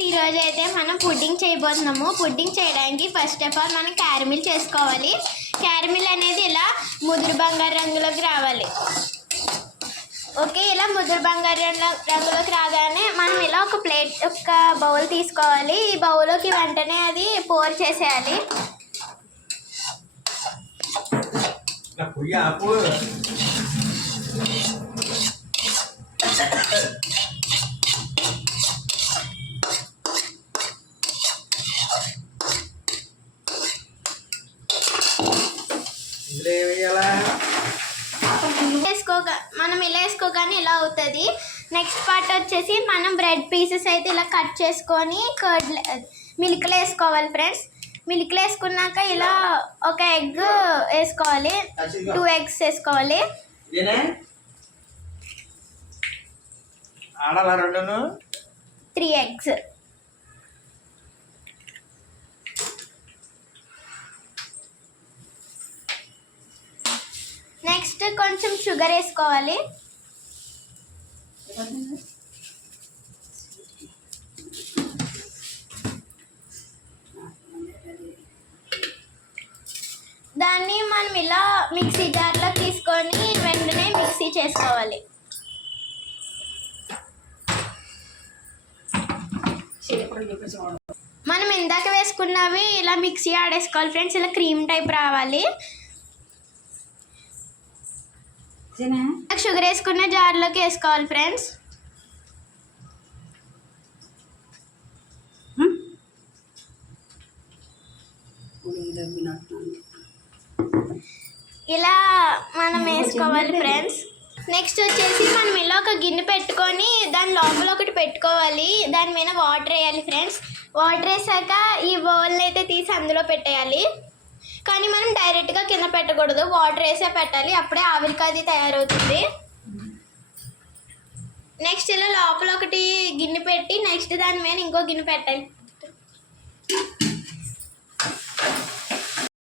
ఈ రోజు అయితే మనం పుడ్డింగ్ చేయబోతున్నాము. పుడ్డింగ్ చేయడానికి ఫస్ట్ ఆఫ్ ఆల్ మనం క్యారమిల్ చేసుకోవాలి. క్యారమిల్ అనేది ఇలా ముదురు బంగారు రంగులోకి రావాలి. ఓకే, ఇలా ముదురు బంగారు రంగులోకి రాగానే మనం ఇలా ఒక బౌల్ తీసుకోవాలి. ఈ బౌల్లోకి వెంటనే అది పోర్ చేసేయాలి. మనం ఇలా వేసుకోగానే ఇలా అవుతుంది. నెక్స్ట్ పార్ట్ వచ్చేసి మనం బ్రెడ్ పీసెస్ అయితే ఇలా కట్ చేసుకొని మిల్క్లో వేసుకోవాలి ఫ్రెండ్స్. మిల్క్లో వేసుకున్నాక ఇలా ఒక ఎగ్ వేసుకోవాలి, 2 eggs వేసుకోవాలి. 3 eggs. నెక్స్ట్ కొంచెం షుగర్ వేసుకోవాలి. దాన్ని మనం ఇలా మిక్సీ జార్లో తీసుకొని వెంటనే మిక్సీ చేసుకోవాలి. మనం ఇందాక వేసుకున్నవి ఇలా మిక్సీ ఆడేసుకోవాలి ఫ్రెండ్స్. ఇలా క్రీమ్ టైప్ రావాలి. షుగర్ వేసుకున్న జార్లోకి వేసుకోవాలి ఫ్రెండ్స్. ఇలా మనం వేసుకోవాలి ఫ్రెండ్స్. నెక్స్ట్ వచ్చేసి మనం ఇలా ఒక గిన్నె పెట్టుకొని దాని లోపల ఒకటి పెట్టుకోవాలి. దాని మీద వాటర్ వేయాలి ఫ్రెండ్స్. వాటర్ వేసాక ఈ బౌల్ని అయితే తీసి అందులో పెట్టేయాలి. కానీ మనం డైరెక్ట్గా కింద పెట్టకూడదు, వాటర్ వేసే పెట్టాలి, అప్పుడే ఆవిరికి అది తయారవుతుంది. నెక్స్ట్ ఇలా లోపల ఒకటి గిన్నె పెట్టి నెక్స్ట్ దాని మీద ఇంకో గిన్నె పెట్టాలి.